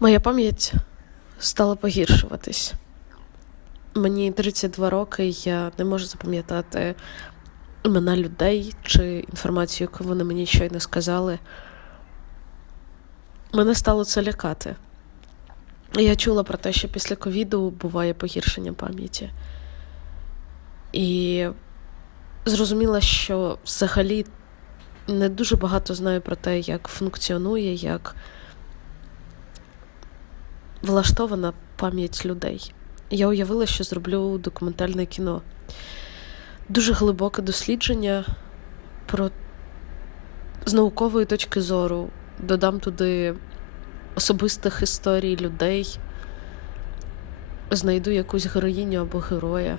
Моя пам'ять стала погіршуватись. Мені 32 роки, я не можу запам'ятати імена людей чи інформацію, яку вони мені щойно сказали. Мене стало це лякати. Я чула про те, що після ковіду буває погіршення пам'яті. І зрозуміла, що взагалі не дуже багато знаю про те, як функціонує, як влаштована пам'ять людей. Я уявила, що зроблю документальне кіно. Дуже глибоке дослідження про з наукової точки зору. Додам туди особистих історій людей, знайду якусь героїню або героя.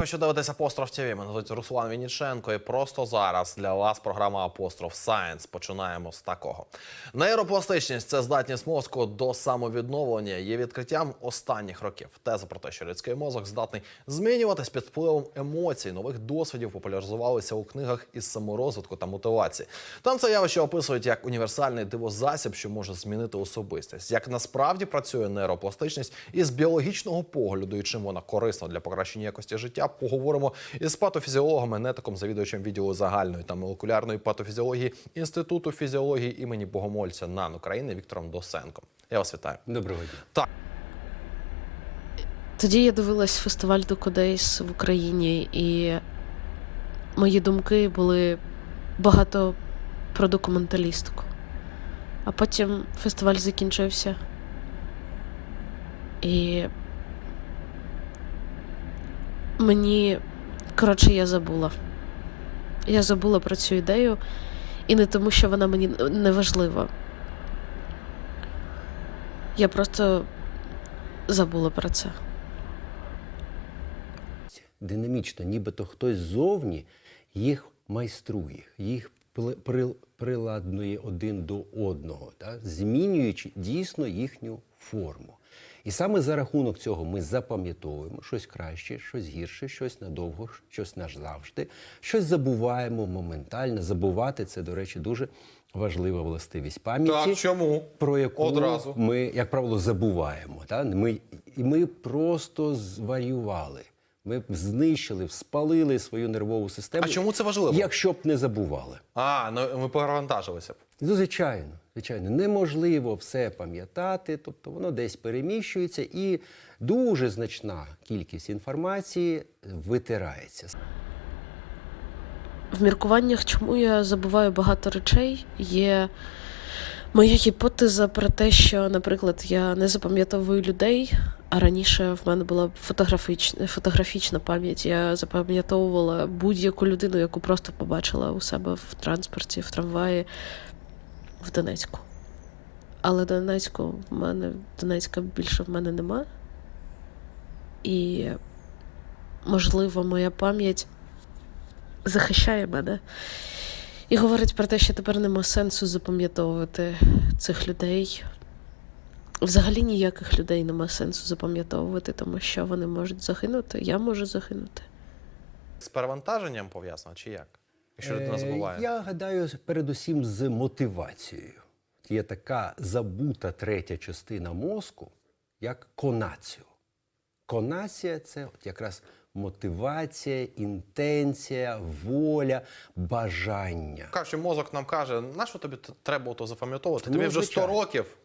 дякую, що дивитесь Апостроф ТВ. Мене звуть Руслан Вінніченко. І просто зараз для вас програма Апостроф Сайенс. Починаємо з такого. Нейропластичність це здатність мозку до самовідновлення. Є відкриттям останніх років. Теза про те, що людський мозок здатний змінюватись під впливом емоцій, нових досвідів популяризувалися у книгах із саморозвитку та мотивації. Там це явище описують як універсальний дивозасіб, що може змінити особистість. Як насправді працює нейропластичність із біологічного погляду і чим вона корисна для покращення якості життя, поговоримо із патофізіологом, генетиком, завідувачем відділу загальної та молекулярної патофізіології Інституту фізіології імені Богомольця НАН України Віктором Досенком. Я вас вітаю. Доброго дня. Так. Тоді я дивилась фестиваль Докодейс в Україні, і мої думки були багато про документалістику. А потім фестиваль закінчився. І мені, коротше, я забула. Я забула про цю ідею, і не тому, що вона мені не важлива. Я просто забула про це. Динамічно, нібито хтось ззовні їх майструє, їх приладнує один до одного, та? змінюючи дійсно їхню форму. І саме за рахунок цього ми запам'ятовуємо щось краще, щось гірше, щось надовго, щось назавжди, щось забуваємо моментально. Забувати це, до речі, дуже важлива властивість пам'яті. чому? про яку Одразу. ми, як правило, забуваємо. Та? Ми, і ми просто зварювали. Ми знищили, спалили свою нервову систему. А чому це важливо? Якщо б не забували. А, ну ми перевантажилися б. Ну, звичайно, звичайно, неможливо все пам'ятати, тобто воно десь переміщується, і дуже значна кількість інформації витирається. В міркуваннях, чому я забуваю багато речей, є моя гіпотеза про те, що, наприклад, я не запам'ятовую людей, а раніше в мене була фотографічна, фотографічна пам'ять. Я запам'ятовувала будь-яку людину, яку просто побачила у себе в транспорті, в трамваї в Донецьку. Але Донецьку в мене Донецька більше в мене нема. І, можливо, моя пам'ять захищає мене і говорить про те, що тепер нема сенсу запам'ятовувати цих людей. Взагалі ніяких людей нема сенсу запам'ятовувати, тому що вони можуть загинути, я можу загинути. З перевантаженням пов'язано чи як? Якщо людина Е, забуває. Я гадаю, передусім з мотивацією. Є така забута третя частина мозку, як конаціо. Конація це от якраз мотивація, інтенція, воля, бажання. Що мозок нам каже, на що тобі треба то запам'ятовувати? Ну, Тобі вже 100 років.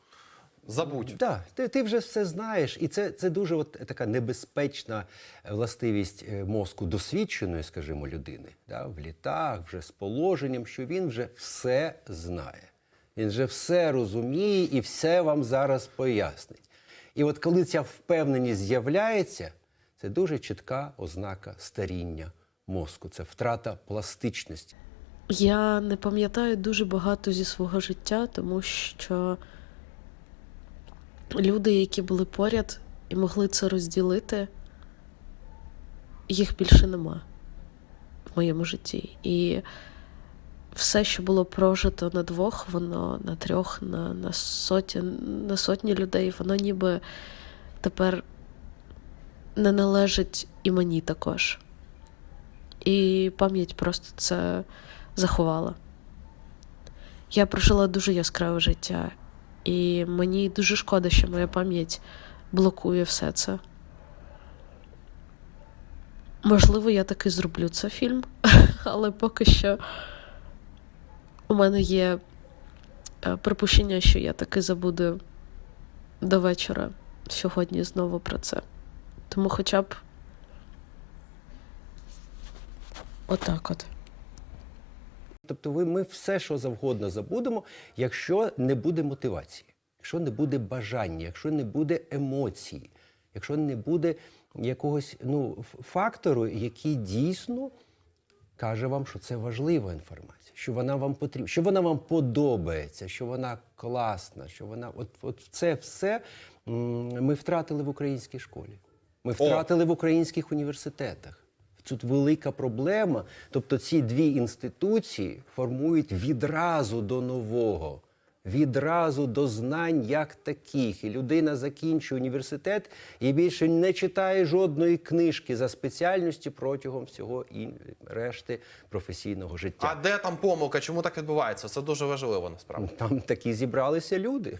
Забудь. Так, ти, ти вже все знаєш, і це, це дуже от така небезпечна е, властивість е, мозку досвідченої, скажімо, людини, да, в літах, вже з положенням, що він вже все знає. Він вже все розуміє і все вам зараз пояснить. І от коли ця впевненість з'являється, це дуже чітка ознака старіння мозку. Це втрата пластичності. Я не пам'ятаю дуже багато зі свого життя, тому що люди, які були поряд і могли це розділити, їх більше нема в моєму житті. І все, що було прожито на двох, воно на трьох, на, на, соті, на сотні людей, воно ніби тепер не належить і мені також. І пам'ять просто це заховала. Я прожила дуже яскраве життя, і мені дуже шкода, що моя пам'ять блокує все це. Можливо, я таки зроблю це фільм, але поки що у мене є е, припущення, що я таки забуду до вечора сьогодні знову про це. Тому хоча б отак от. Тобто ви, ми все, що завгодно забудемо, якщо не буде мотивації, якщо не буде бажання, якщо не буде емоції, якщо не буде якогось ну, фактору, який дійсно каже вам, що це важлива інформація, що вона вам потрібна, що вона вам подобається, що вона класна, що вона от, от це все ми втратили в українській школі. Ми втратили в українських університетах. Тут велика проблема. Тобто ці дві інституції формують відразу до нового, відразу до знань як таких. І людина закінчує університет і більше не читає жодної книжки за спеціальністю протягом всього і решти професійного життя. А де там помилка? Чому так відбувається? Це дуже важливо насправді. Там такі зібралися люди.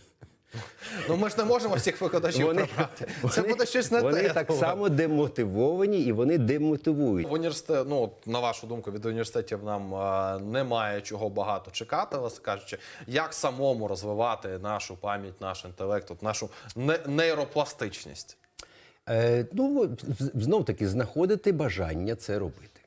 Ну ми ж не можемо всіх викладачів прибрати. Це вони- буде щось не вони те. так само демотивовані і вони демотивують. В університет, ну на вашу думку, від університетів нам е, немає чого багато чекати, власне кажучи, як самому розвивати нашу пам'ять, наш інтелект, от нашу не- нейропластичність. Е, ну, знов таки, знаходити бажання це робити.